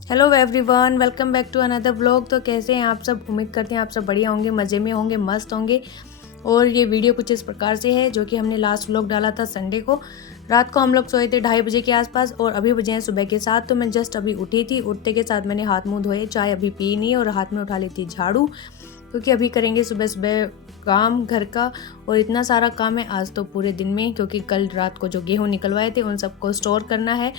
Hello everyone, welcome back to another vlog. तो कैसे हैं आप सब? उम्मीद करते हैं आप सब बढ़िया होंगे, मज़े में होंगे, मस्त होंगे। और ये वीडियो कुछ इस प्रकार से है जो कि हमने लास्ट व्लॉग डाला था संडे को। रात को हम लोग सोए थे 2:30 बजे के आसपास और अभी बजे हैं सुबह के 7। तो मैं जस्ट अभी उठी थी। उठते के साथ मैंने हाथ मुँह धोए, चाय अभी पी नहीं और हाथ में उठा ली थी झाड़ू, क्योंकि अभी करेंगे सुबह सुबह काम घर का। और इतना सारा काम है आज तो पूरे दिन में, क्योंकि कल रात को जो गेहूँ निकलवाए थे उन सबको स्टोर करना है।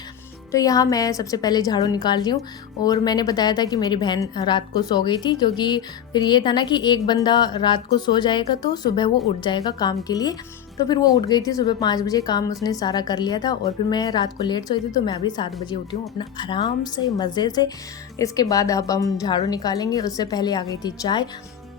तो यहाँ मैं सबसे पहले झाड़ू निकाल रही हूँ। और मैंने बताया था कि मेरी बहन रात को सो गई थी, क्योंकि फिर ये था ना कि एक बंदा रात को सो जाएगा तो सुबह वो उठ जाएगा काम के लिए। तो फिर वो उठ गई थी सुबह 5 बजे, काम उसने सारा कर लिया था। और फिर मैं रात को लेट सोई थी, तो मैं अभी 7 बजे उठी हूँ अपना आराम से मज़े से। इसके बाद अब हम झाड़ू निकालेंगे। उससे पहले आ गई थी चाय,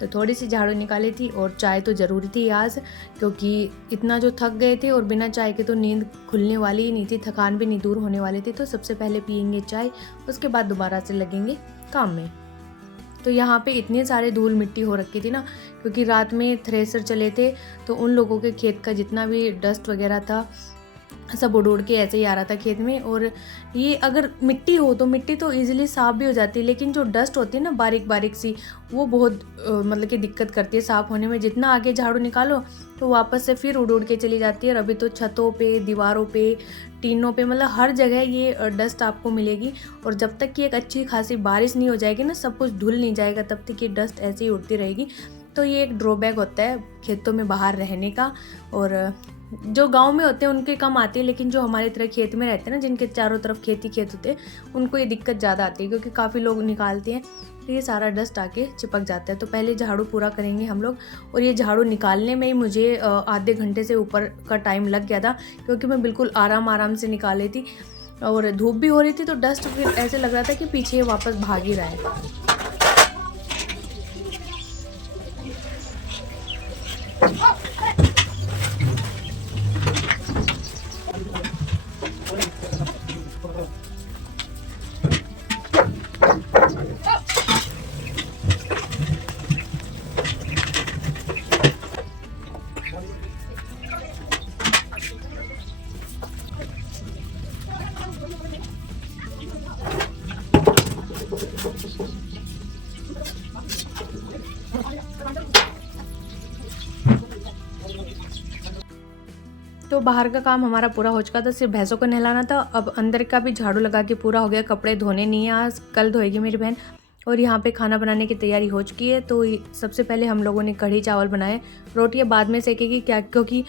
तो थोड़ी सी झाड़ू निकाली थी। और चाय तो ज़रूरी थी आज, क्योंकि इतना जो थक गए थे और बिना चाय के तो नींद खुलने वाली ही नहीं थी, थकान भी नहीं दूर होने वाली थी। तो सबसे पहले पियेंगे चाय, उसके बाद दोबारा से लगेंगे काम में। तो यहाँ पे इतने सारे धूल मिट्टी हो रखी थी ना, क्योंकि रात में थ्रेसर चले थे, तो उन लोगों के खेत का जितना भी डस्ट वगैरह था सब उड़ के ऐसे ही आ रहा था खेत में। और ये अगर मिट्टी हो तो मिट्टी तो इजीली साफ़ भी हो जाती है, लेकिन जो डस्ट होती है ना बारीक बारीक सी, वो बहुत मतलब कि दिक्कत करती है साफ़ होने में। जितना आगे झाड़ू निकालो तो वापस से फिर उड़ के चली जाती है। और अभी तो छतों पे, दीवारों पे, टीनों पे, मतलब हर जगह ये डस्ट आपको मिलेगी। और जब तक कि एक अच्छी खासी बारिश नहीं हो जाएगी ना, सब कुछ धुल नहीं जाएगा, तब तक ये डस्ट ऐसे ही उड़ती रहेगी। तो ये एक ड्रॉबैक होता है खेतों में बाहर रहने का। और जो गांव में होते हैं उनके कम आती है, लेकिन जो हमारी तरह खेत में रहते हैं ना, जिनके चारों तरफ खेत ही खेत होते हैं, उनको ये दिक्कत ज़्यादा आती है, क्योंकि काफ़ी लोग निकालते हैं तो ये सारा डस्ट आके चिपक जाता है। तो पहले झाड़ू पूरा करेंगे हम लोग। और ये झाड़ू निकालने में ही मुझे आधे घंटे से ऊपर का टाइम लग गया था, क्योंकि मैं बिल्कुल आराम से निकाल रही थी और धूप भी हो रही थी। तो डस्ट फिर ऐसे लग रहा था कि पीछे वापस भाग ही रहा है। तो बाहर का काम हमारा पूरा हो चुका था, सिर्फ भैंसों को नहलाना था। अब अंदर का भी झाड़ू लगा के पूरा हो गया। कपड़े धोने नहीं है आज, कल धोएगी मेरी बहन। और यहाँ पे खाना बनाने की तैयारी हो चुकी है। तो सबसे पहले हम लोगों ने कढ़ी चावल बनाए, रोटियाँ बाद में सेकेगी क्या, क्योंकि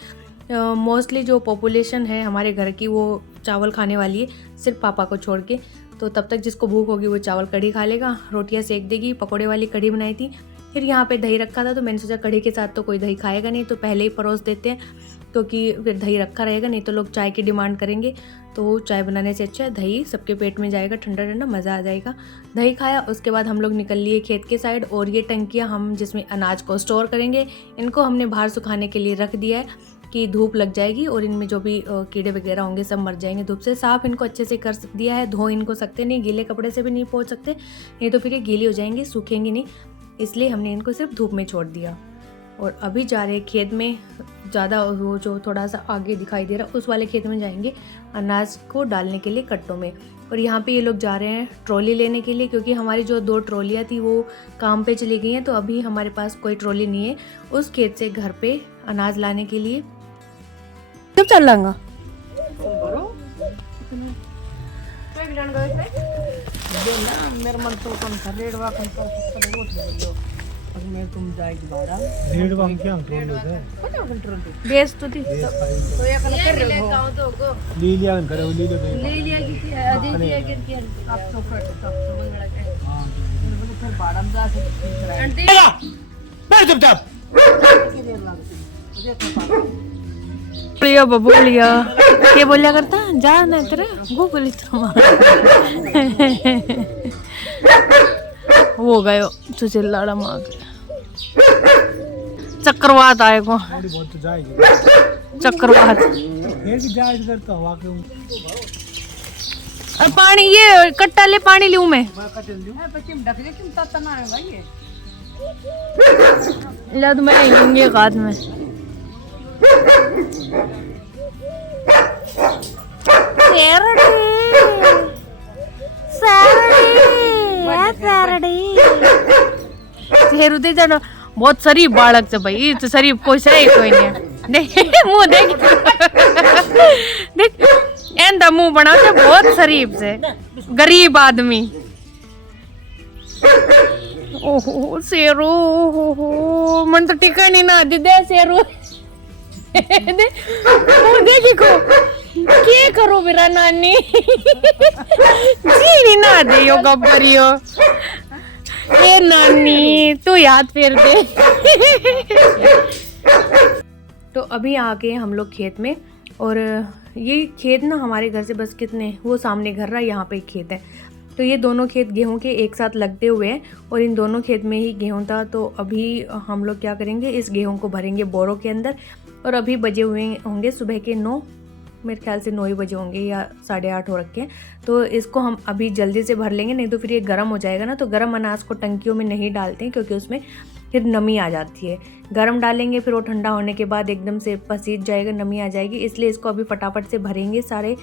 मोस्टली जो पॉपुलेशन है हमारे घर की वो चावल खाने वाली है, सिर्फ पापा को छोड़ के। तो तब तक जिसको भूख होगी वो चावल कढ़ी खा लेगा, रोटियाँ सेक देगी। पकौड़े वाली कढ़ी बनाई थी। फिर यहाँ पे दही रखा था, तो मैंने सोचा कढ़ी के साथ तो कोई दही खाएगा नहीं, तो पहले ही परोस देते हैं, क्योंकि फिर दही रखा रहेगा, नहीं तो लोग चाय की डिमांड करेंगे। तो चाय बनाने से अच्छा है दही सबके पेट में जाएगा, ठंडा ठंडा मज़ा आ जाएगा। दही खाया, उसके बाद हम लोग निकल लिए खेत के साइड। और ये टंकियाँ हम जिसमें अनाज को स्टोर करेंगे, इनको हमने बाहर सुखाने के लिए रख दिया है कि धूप लग जाएगी और इनमें जो भी कीड़े वगैरह होंगे सब मर जाएंगे धूप से। साफ़ इनको अच्छे से कर दिया है, धो इनको सकते नहीं, गीले कपड़े से भी नहीं पोंछ सकते, नहीं तो फिर ये गीले हो जाएंगे, सूखेंगे नहीं, इसलिए हमने इनको सिर्फ धूप में छोड़ दिया। और अभी जा रहे खेत में, ज़्यादा वो जो थोड़ा सा आगे दिखाई दे रहा उस वाले खेत में जाएंगे अनाज को डालने के लिए कट्टों में। और यहाँ पे ये लोग जा रहे हैं ट्रॉली लेने के लिए, क्योंकि हमारी जो 2 ट्रॉलियाँ थी वो काम पे चली गई हैं। तो अभी हमारे पास कोई ट्रॉली नहीं है उस खेत से घर पे अनाज लाने के लिए। कब चल लाऊंगा मेरे मन तो कम था रेड वाकन कर सकते हो और मैं तुम जाएगी बारा रेड वांग क्या कंट्रोल है क्या कंट्रोल बेस तो थी तो ये कल कर रहे हो लीलिया करे लीलिया ले लिया कि अजय जी अगर कि आप तो फट तो बंगड़ा के हां मेरे फिर बाड़ा में जा के बैठ चुपचाप लिया बबुलिया ये बोलिया करता जा ना तेरे गूगल वो गयो तो चिल्लाड़ा मार चक्रवात आएगा, बहुत तो जाएगी चक्रवात। ये भी जायज करता हवा के और पानी ये कट्टा ले, पानी लूं मैं बच्चे ढक दे क्यों तना ना आएगा ये लद मैं ये हाथ में Saturday. शेरू दे जानो बहुत शरीफ बालक से भाई, तो शरीफ कोई से कोई नहीं देख मुंह देख देख एंदा मुंह बना के बहुत शरीफ से गरीब आदमी। ओहो शेरू, ओहो मन तो टिका नहीं ना दे शेरू दे मुंह देखी को के करो मेरा नानी जी ना दे यो गब्बरियो ए नानी तू याद फेर दे। तो अभी आ गए हम लोग खेत में, और ये खेत ना हमारे घर से बस कितने, वो सामने घर रहा, यहाँ पे एक खेत है। तो ये दोनों खेत गेहूं के एक साथ लगते हुए हैं, और इन दोनों खेत में ही गेहूं था। तो अभी हम लोग क्या करेंगे, इस गेहूं को भरेंगे बोरों के अंदर। और अभी बजे हुए होंगे सुबह के 9, मेरे ख्याल से 9 ही बजे होंगे या 8:30 हो रखे हैं। तो इसको हम अभी जल्दी से भर लेंगे, नहीं तो फिर ये गर्म हो जाएगा ना। तो गर्म अनाज को टंकियों में नहीं डालते हैं, क्योंकि उसमें फिर नमी आ जाती है। गर्म डालेंगे फिर वो ठंडा होने के बाद एकदम से पसीज जाएगा, नमी आ जाएगी। इसलिए इसको अभी फटाफट से भरेंगे सारे।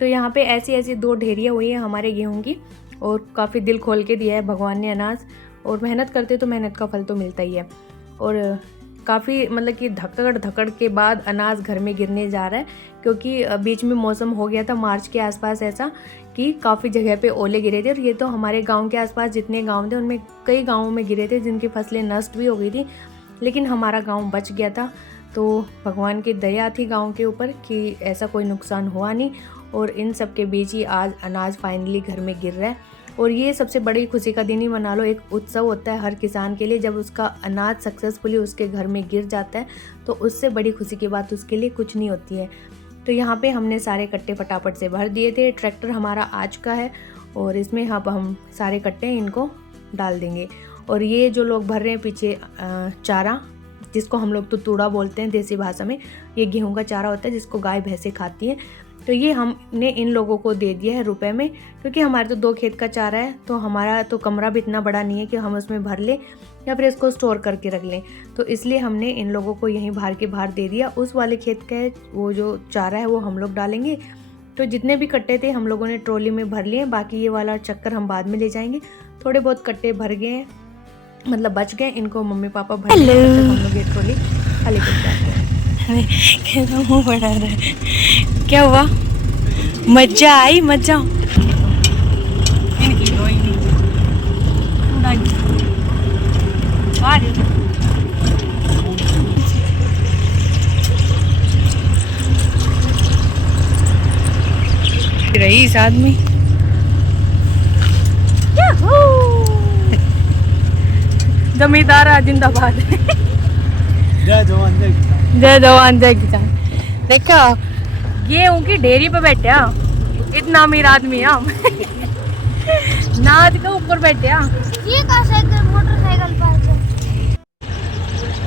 तो यहाँ पे ऐसी ऐसी 2 ढेरियाँ हुई हैं हमारे गेहूँ की, और काफ़ी दिल खोल के दिया है भगवान ने अनाज। और मेहनत करते तो मेहनत का फल तो मिलता ही है। और काफ़ी मतलब कि धकड़ के बाद अनाज घर में गिरने जा रहा है, क्योंकि बीच में मौसम हो गया था मार्च के आसपास ऐसा कि काफ़ी जगह पे ओले गिरे थे। और ये तो हमारे गांव के आसपास जितने गांव थे उनमें कई गांवों में गिरे थे, जिनकी फसलें नष्ट भी हो गई थी, लेकिन हमारा गांव बच गया था। तो भगवान की दया थी गांव के ऊपर कि ऐसा कोई नुकसान हुआ नहीं। और इन सब के बीच ही आज अनाज फाइनली घर में गिर रहा है। और ये सबसे बड़ी खुशी का दिन ही मना लो, एक उत्सव होता है हर किसान के लिए। जब उसका अनाज सक्सेसफुली उसके घर में गिर जाता है तो उससे बड़ी खुशी की बात उसके लिए कुछ नहीं होती है। तो यहाँ पे हमने सारे कट्टे फटाफट से भर दिए थे। ट्रैक्टर हमारा आ चुका है, और इसमें अब हम सारे कट्टे इनको डाल देंगे। और ये जो लोग भर रहे हैं पीछे चारा, जिसको हम लोग तो तूड़ा बोलते हैं देसी भाषा में, ये गेहूं का चारा होता है जिसको गाय भैंसें खाती हैं। तो ये हमने इन लोगों को दे दिया है रुपए में, क्योंकि हमारे तो 2 खेत का चारा है। तो हमारा तो कमरा भी इतना बड़ा नहीं है कि हम उसमें भर लें या फिर इसको स्टोर करके रख लें। तो इसलिए हमने इन लोगों को यहीं बाहर के बाहर दे दिया। उस वाले खेत का वो जो चारा है वो हम लोग डालेंगे। तो जितने भी कट्टे थे हम लोगों ने ट्रॉली में भर लिए, बाकी ये वाला चक्कर हम बाद में ले जाएंगे। थोड़े बहुत कट्टे भर गए हैं, मतलब बच गए, इनको मम्मी पापा भर हम लोग ये ट्रॉली खाली कर जाते हैं। मुँह बढ़ा रहा है, क्या हुआ? मजा आई मजा। इनकी कोई नहीं रईस आदमी। जमींदार जिंदाबाद। जय जवान जय किसान। जय जवान जय किसान। देखा ये उनकी डेयरी पे बैठे, इतना अमीर आदमी हम नाद के ऊपर बैठे। ये का साइकिल मोटरसाइकिल पर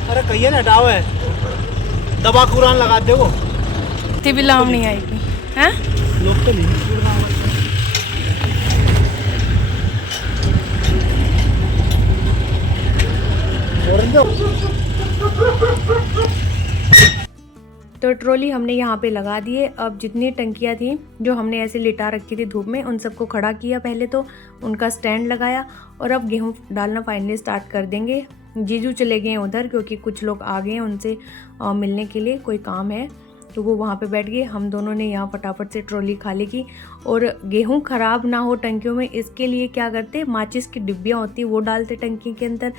अरे कहिए ना हटाओ है, दबा कुरान लगा दे वो भी लाम नहीं आएगी हैं। लोग तो नहीं तो ट्रॉली हमने यहाँ पे लगा दिए। अब जितनी टंकियाँ थी जो हमने ऐसे लिटा रखी थी धूप में, उन सबको खड़ा किया पहले, तो उनका स्टैंड लगाया। और अब गेहूँ डालना फाइनली स्टार्ट कर देंगे। जीजू चले गए हैं उधर, क्योंकि कुछ लोग आ गए हैं उनसे मिलने के लिए, कोई काम है, तो वो वहाँ पे बैठ गए। हम दोनों ने यहाँ फटाफट से ट्रॉली खाली की। और गेहूँ ख़राब ना हो टंकियों में, इसके लिए क्या करते, माचिस की डिब्बियाँ होती वो डालते टंकी के अंदर,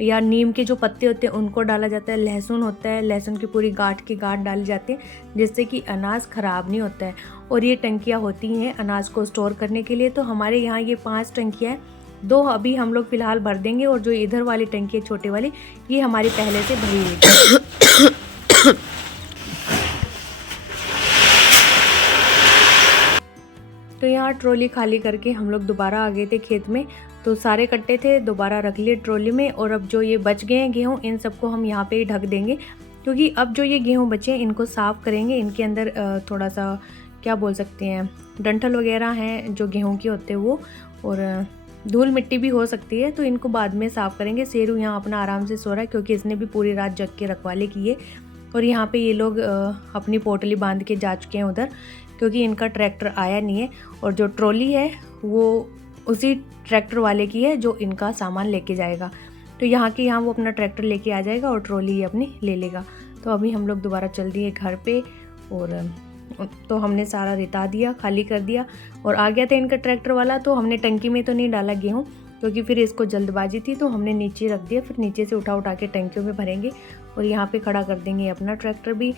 या नीम के जो पत्ते होते हैं उनको डाला जाता है। लहसुन होता है, लहसुन की पूरी गांठ की गांठ डाली जाती है, जिससे कि अनाज ख़राब नहीं होता है। और ये टंकियाँ होती हैं अनाज को स्टोर करने के लिए। तो हमारे यहाँ ये 5 टंकियाँ हैं, 2 अभी हम लोग फ़िलहाल भर देंगे, और जो इधर वाली टंकी है छोटे वाली, ये हमारी पहले से भरी हुई है। तो यहाँ ट्रॉली खाली करके हम लोग दोबारा आ गए थे खेत में। तो सारे कट्टे थे दोबारा रख लिए ट्रॉली में। और अब जो ये बच गए हैं गेहूँ, इन सबको हम यहाँ पे ही ढक देंगे, क्योंकि अब जो ये गेहूँ बचे हैं इनको साफ़ करेंगे। इनके अंदर थोड़ा सा क्या बोल सकते हैं, डंठल वगैरह हैं जो गेहूँ के होते हैं वो, और धूल मिट्टी भी हो सकती है, तो इनको बाद में साफ़ करेंगे। शेरू यहाँ अपना आराम से सो रहा है, क्योंकि इसने भी पूरी रात जग के रखवाले की है। और यहाँ पे ये लोग अपनी पोटली बांध के जा चुके हैं उधर, क्योंकि इनका ट्रैक्टर आया नहीं है। और जो ट्रॉली है वो उसी ट्रैक्टर वाले की है जो इनका सामान लेके जाएगा। तो यहाँ के यहाँ वो अपना ट्रैक्टर लेके आ जाएगा और ट्रॉली अपनी ले लेगा। तो अभी हम लोग दोबारा चल दिए घर पे और तो हमने सारा रिता दिया, खाली कर दिया और आ गया था इनका ट्रैक्टर वाला। तो हमने टंकी में तो नहीं डाला गेहूँ क्योंकि फिर इसको जल्दबाजी थी, तो हमने नीचे रख दिया। फिर नीचे से उठा के टंकियों में भरेंगे और यहाँ पे खड़ा कर देंगे अपना ट्रैक्टर भी।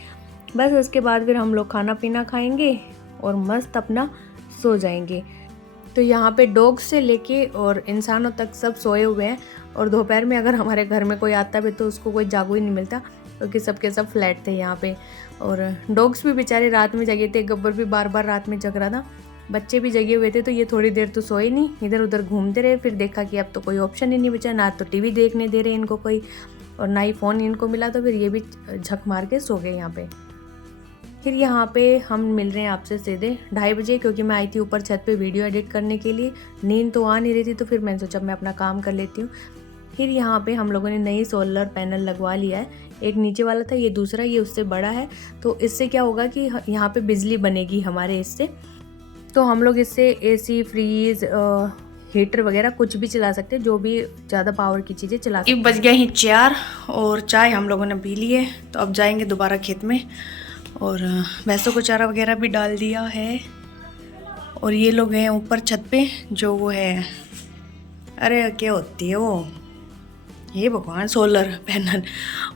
बस उसके बाद फिर हम लोग खाना पीना खाएंगे और मस्त अपना सो जाएंगे। तो यहाँ पे डॉग से लेके और इंसानों तक सब सोए हुए हैं और दोपहर में अगर हमारे घर में कोई आता भी तो उसको कोई जागू ही नहीं मिलता क्योंकि सबके सब फ्लैट थे यहाँ पे। और डॉग्स भी बेचारे रात में जगे थे, गब्बर भी बार बार रात में जग रहा था, बच्चे भी जगे हुए थे। तो ये थोड़ी देर तो सोए नहीं, इधर उधर घूमते रहे। फिर देखा कि अब तो कोई ऑप्शन ही नहीं बचा, ना तो टीवी देखने दे रहे इनको कोई और ना ही फ़ोन इनको मिला। तो फिर ये भी झक मार के सो गए यहाँ पे। फिर यहाँ पे हम मिल रहे हैं आपसे सीधे 2:30 बजे क्योंकि मैं आई थी ऊपर छत पे वीडियो एडिट करने के लिए। नींद तो आ नहीं रही थी तो फिर मैंने सोचा मैं अपना काम कर लेती हूँ। फिर यहाँ पे हम लोगों ने नई सोलर पैनल लगवा लिया है। एक नीचे वाला था, ये दूसरा, ये उससे बड़ा है। तो इससे क्या होगा कि यहाँ पे बिजली बनेगी हमारे इससे। तो हम लोग इससे एसी, फ्रीज, हीटर वगैरह कुछ भी चला सकते हैं, जो भी ज़्यादा पावर की चीज़ें चला सकते हैं। बज गए हैं 4 और चाय हम लोगों ने पी ली है। तो अब जाएंगे दोबारा खेत में और भैंसों को चारा वगैरह भी डाल दिया है। और ये लोग हैं ऊपर छत पे, जो वो है, अरे क्या होती है वो, ये भगवान, सोलर पैनल,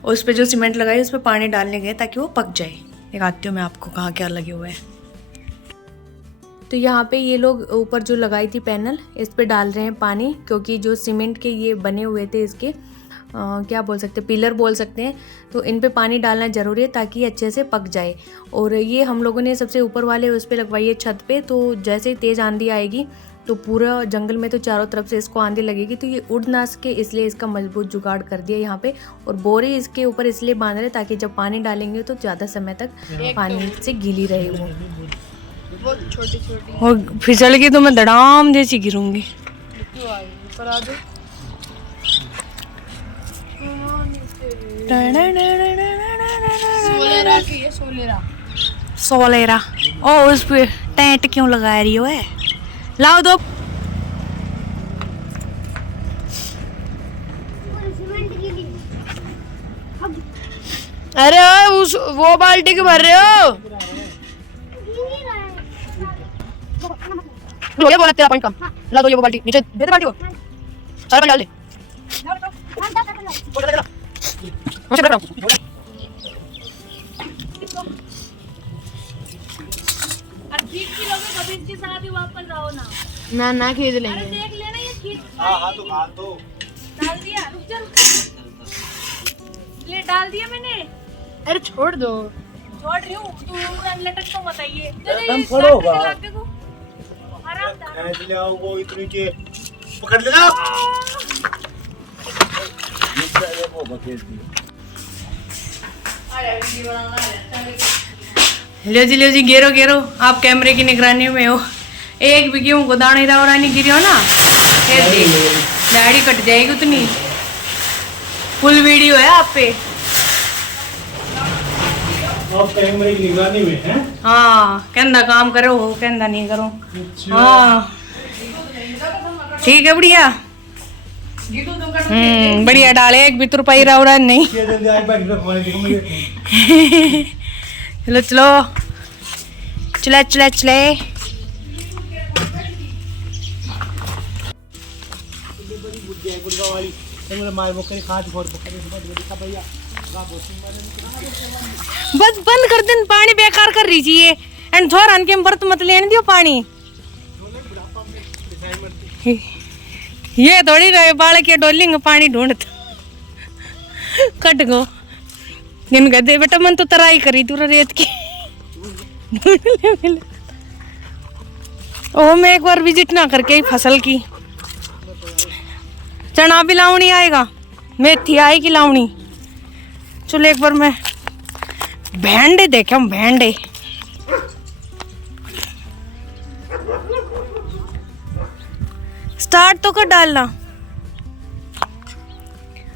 उस पे जो सीमेंट लगाई उस पे पानी डालने गए ताकि वो पक जाए। दिखाती हूँ मैं आपको कहाँ क्या लगे हुए हैं। तो यहाँ पे ये लोग ऊपर जो लगाई थी पैनल, इस पे डाल रहे हैं पानी क्योंकि जो सीमेंट के ये बने हुए थे इसके क्या बोल सकते हैं, पिलर बोल सकते हैं। तो इन पे पानी डालना ज़रूरी है ताकि अच्छे से पक जाए। और ये हम लोगों ने सबसे ऊपर वाले उस पे लगवाई है छत पे। तो जैसे ही तेज़ आंधी आएगी तो पूरा जंगल में तो चारों तरफ से इसको आंधी लगेगी तो ये उड़ ना सके, इसलिए इसका मजबूत जुगाड़ कर दिया यहाँ पे। और बोरी इसके ऊपर इसलिए बांध रहे ताकि जब पानी डालेंगे तो ज़्यादा समय तक पानी से गीली रहे वो। छोटी और फिसल गई तो मैं धड़ाम जैसी गिरूंगी। सोलेरा ओ, उस पे टेंट क्यों लगा रही हो है? लाओ दो। अरे उस वो बाल्टी क्यों भर रहे हो? ये बोला तेरा पॉइंट कम। ला दो ये वो बाल्टी, नीचे दे दे बाल्टी को, सारा पानी डाल दे। ना खरीद लेंगे। अरे देख लेना ये खींच। हाँ तो डाल दो। डाल दिया, रुक जा। ले डाल दिया मैंने। अरे छोड़ दो। छोड़ रही हूँ, तू लटक तो मत आइए। एकदम पड़ोगा। आराम से ले आओ, वो इतनी के पकड़ लेना। लो जी घेरो घेरो, आप कैमरे की निगरानी में हो। एक भी गेहूं को दाने दावरानी गिरी हो ना, दाढ़ी कट जाएगी उतनी। फुल वीडियो है आप पे। आप कैमरे की निगरानी में हैं? हाँ, कहना काम करो, कहना नहीं करो। हाँ ठीक है, बढ़िया। बढ़िया डाले, एक भी रुपये रावरा नहीं। चलो चलो चले चले चले। बस बंद कर दिन, पानी बेकार कर रही चाहिए एंड थोड़ा के बर्त मत लेने दियो पानी। ये थोड़ी रहे बाल के डोलिंग पानी ढूंढत कट गो दिन गए बेटा, मन तो तराई करी तू रेत की। ओ मैं एक बार विजिट ना करके फसल की चना भी लावनी आएगा, मेथी आएगी लावनी। चलो एक बार मैं भेंडे देखे, हम भेंडे स्टार्ट तो कर डालना,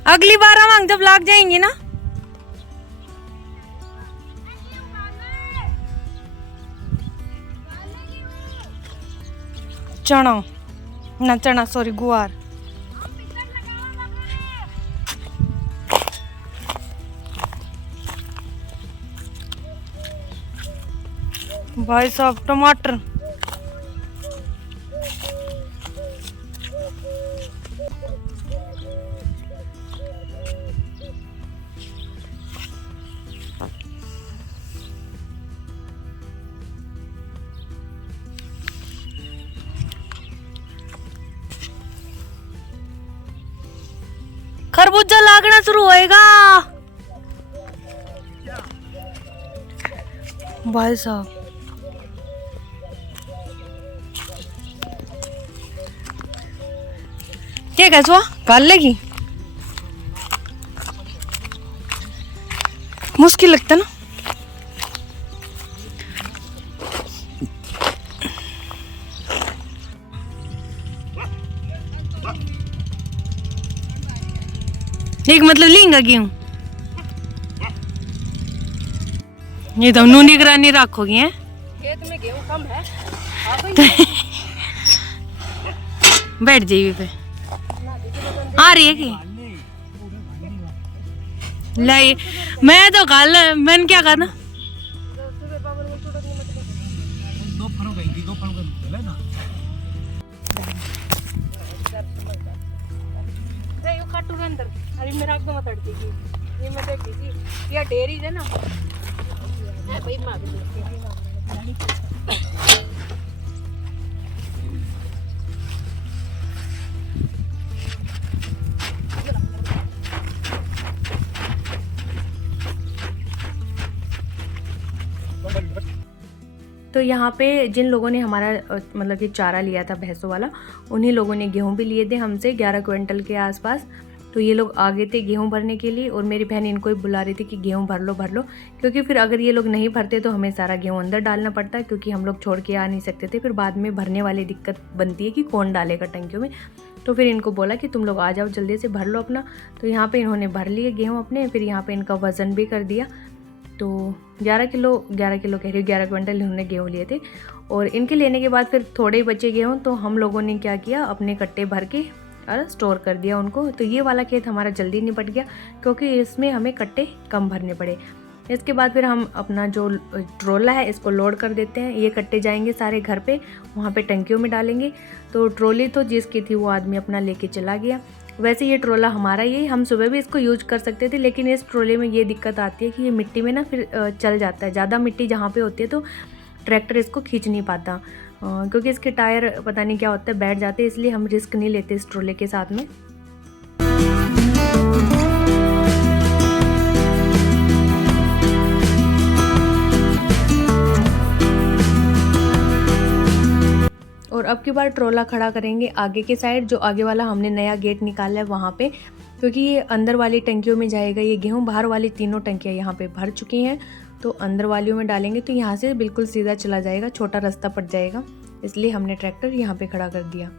अगली बार हम जब लाग जाएंगे ना। चना ना चना, सॉरी गुआर। भाई साहब टमाटर, खरबूजा लागना शुरू होएगा भाई साहब। क्या कैसे हुआ, गाल लेगी, मुश्किल लगता ना। एक मतलब लेंगा गेहूं, ये तो नू निगरानी रखोगी हैं। खेत में गेहूं कम है, बैठ जाइए पे आ रही है कि लाई, मैं तो कल मैंने क्या कहा ना, दो फरों गई, दो फरों का ना। यो खाटू के अंदर अरे मेरा एकदम मत अड़ती थी, ये मैं देखी थी ये डेयरी है ना भाई मां भी तो यहाँ पे जिन लोगों ने हमारा मतलब कि चारा लिया था भैंसों वाला, उन्हीं लोगों ने गेहूं भी लिए थे हमसे 11 क्विंटल के आसपास। तो ये लोग आगे थे गेहूं भरने के लिए, और मेरी बहन इनको ही बुला रही थी कि गेहूं भर लो, क्योंकि फिर अगर ये लोग नहीं भरते तो हमें सारा गेहूं अंदर डालना पड़ता है, क्योंकि हम लोग छोड़ के आ नहीं सकते थे। फिर बाद में भरने वाली दिक्कत बनती है कि कौन डालेगा टंकियों में। तो फिर इनको बोला कि तुम लोग आ जाओ जल्दी से भर लो अपना। तो यहाँ पर इन्होंने भर लिए गेहूँ अपने, फिर यहाँ पर इनका वज़न भी कर दिया। तो 11 किलो कह रही हूँ, 11 क्विंटल इन्होंने गेहूँ लिए थे। और इनके लेने के बाद फिर थोड़े ही बचे गेहूँ, तो हम लोगों ने क्या किया, अपने कट्टे भर के और स्टोर कर दिया उनको। तो ये वाला खेत हमारा जल्दी निपट गया, क्योंकि इसमें हमें कट्टे कम भरने पड़े। इसके बाद फिर हम अपना जो ट्रोला है इसको लोड कर देते हैं। ये कट्टे जाएंगे सारे घर पे, वहाँ पे टंकियों में डालेंगे। तो ट्रॉली तो जिसकी थी वो आदमी अपना लेके चला गया। वैसे ये ट्रोला हमारा ही, हम सुबह भी इसको यूज कर सकते थे, लेकिन इस ट्रोले में ये दिक्कत आती है कि ये मिट्टी में ना फिर चल जाता है। ज़्यादा मिट्टी जहाँ पे होती है तो ट्रैक्टर इसको खींच नहीं पाता, क्योंकि इसके टायर पता नहीं क्या होता है बैठ जाते हैं, इसलिए हम रिस्क नहीं लेते इस ट्रोले के साथ में। और अब की बार ट्रोला खड़ा करेंगे आगे के साइड, जो आगे वाला हमने नया गेट निकाला है वहाँ पे, क्योंकि ये अंदर वाली टंकियों में जाएगा ये गेहूँ। बाहर वाली तीनों टंकियाँ यहाँ पे भर चुकी हैं, तो अंदर वालियों में डालेंगे तो यहाँ से बिल्कुल सीधा चला जाएगा, छोटा रास्ता पड़ जाएगा, इसलिए हमने ट्रैक्टर यहाँ पे खड़ा कर दिया।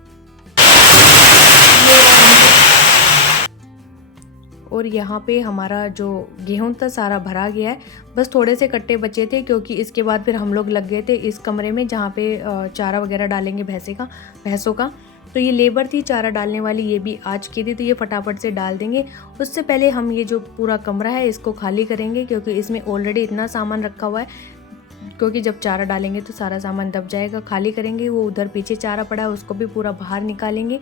और यहाँ पे हमारा जो गेहूं था सारा भरा गया है, बस थोड़े से कट्टे बचे थे, क्योंकि इसके बाद फिर हम लोग लग गए थे इस कमरे में जहाँ पे चारा वगैरह डालेंगे भैंसों का। तो ये लेबर थी चारा डालने वाली, ये भी आ चुकी थी, तो ये फटाफट से डाल देंगे। उससे पहले हम ये जो पूरा कमरा है इसको खाली करेंगे, क्योंकि इसमें ऑलरेडी इतना सामान रखा हुआ है, क्योंकि जब चारा डालेंगे तो सारा सामान दब जाएगा। खाली करेंगे, वो उधर पीछे चारा पड़ा है उसको भी पूरा बाहर निकालेंगे,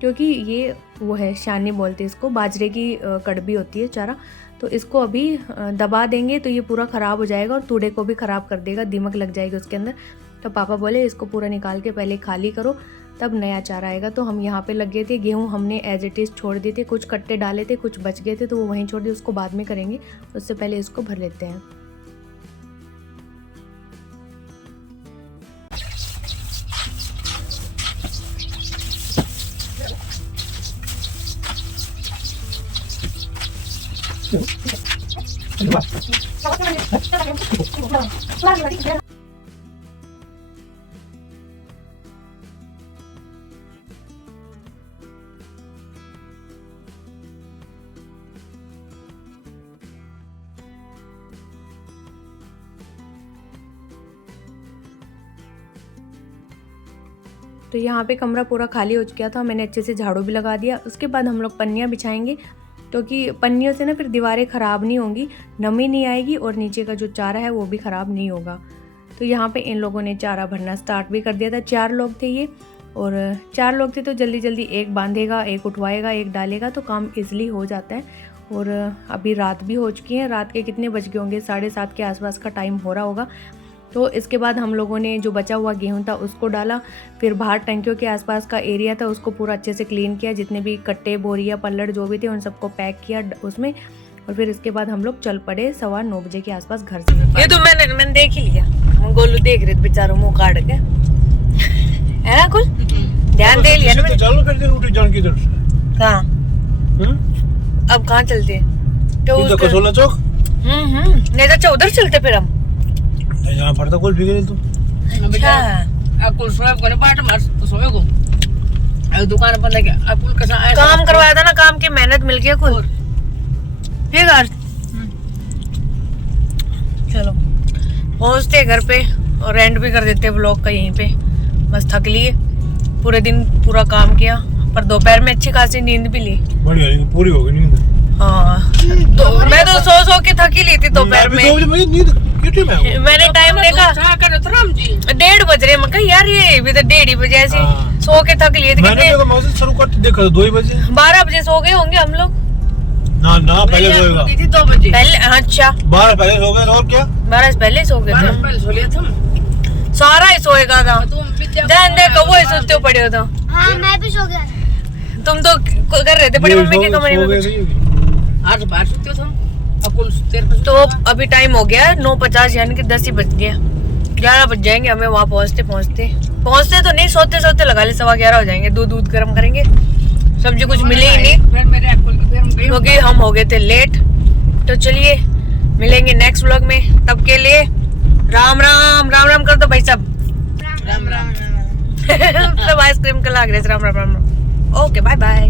क्योंकि ये वो है शानी बोलते हैं इसको, बाजरे की कड़बी होती है चारा, तो इसको अभी दबा देंगे तो ये पूरा ख़राब हो जाएगा और तूड़े को भी ख़राब कर देगा, दीमक लग जाएगी उसके अंदर। तो पापा बोले इसको पूरा निकाल के पहले खाली करो, तब नया चारा आएगा। तो हम यहाँ पे लग गए थे, गेहूँ हमने एज इट इज़ छोड़ दिए थे, कुछ कट्टे डाले थे, कुछ बच गए थे तो वो वहीं छोड़ दिए, उसको बाद में करेंगे, उससे पहले इसको भर लेते हैं। तो यहाँ पे कमरा पूरा खाली हो चुका था, मैंने अच्छे से झाड़ू भी लगा दिया। उसके बाद हम लोग पन्नियाँ बिछाएंगे, क्योंकि पन्नियों से ना फिर दीवारें ख़राब नहीं होंगी, नमी नहीं आएगी और नीचे का जो चारा है वो भी ख़राब नहीं होगा। तो यहाँ पे इन लोगों ने चारा भरना स्टार्ट भी कर दिया था। 4 लोग थे ये, और 4 लोग थे तो जल्दी जल्दी एक बांधेगा, एक उठवाएगा, एक डालेगा, तो काम ईजिली हो जाता है। और अभी रात भी हो चुकी है, रात के कितने बज गए होंगे, 7:30 के आसपास का टाइम हो रहा होगा। तो इसके बाद हम लोगों ने जो बचा हुआ गेहूं था उसको डाला, फिर बाहर टंकियों के आसपास का एरिया था उसको पूरा अच्छे से क्लीन किया, जितने भी कट्टे, बोरिया, पल्लड़ जो भी थे उन सबको पैक किया उसमें। और फिर इसके बाद हम लोग चल पड़े 9:15 बजे के आसपास घर से। ये तो मैंने देख ही लिया, गोलू देख रहे थे बेचारों मुंह काट के, है ना कुल ध्यान दे लिया ना मैंने। चलो फिर रूटी जान की तरफ। कहाँ अब कहाँ चलते हैं? तो कसोला चौक। नहीं तो अच्छा उधर चलते फिर हम। नहीं जाना पड़ता, कुल बिगड़े तुम। अच्छा अकुल सोए को बाट मार तो सोए को अब दुकान पर लगे अकुल कैसा आया काम करवाया था ना, काम की मेहनत मिल गई कुल। ठीक है चलो पहुंचते घर पे और एंड भी कर देते व्लॉग का यहीं पे। बस थक लिए, पूरे दिन पूरा काम किया, पर दोपहर में अच्छी खासी नींद भी ली। बढ़िया पूरी हो गई नींद। हाँ तो मैं तो सो के थक ही ली थी दोपहर में। मैंने टाइम देखा 1:30 बज रहे, मैं कहा यार ये अभी तो 1:30 बजे ऐसे सो के थक लिए थे। कितने शुरू कर देखा 2 बजे 12 बजे सो गए होंगे हम लोग। ना पहले सोएगा 2 बजे पहले। अच्छा 12 पहले सो गए और क्या 12 से पहले सो गए थे, पहले सो लिया था। सारा ही सोएगा था। जान देखो वो ही सोते पड़े हो तो। हाँ मैं भी सो गया। तुम तो कर रहे थे बड़ी मम्मी के कमरे में कुछ। आज बाहर सोते थे अकुल तेरे तो अभी टाइम हो गया 9:50, यानी कि 10 ही बज गया। 11 बज जाएंगे हमें वहाँ पहुँचते तो नहीं, सोते लगा ले 11:15 हो जाएंगे। दूध गर्म करेंगे, सब्जी कुछ मिले ही नहीं फिर मेरे अकुल की फिर हम गए क्योंकि हम हो गए थे लेट। तो चलिए मिलेंगे नेक्स्ट व्लॉग में, तब के लिए राम राम कर दो भाई सब। राम राम सब आइसक्रीम का लाग रहे, Ram Ram. Okay bye bye.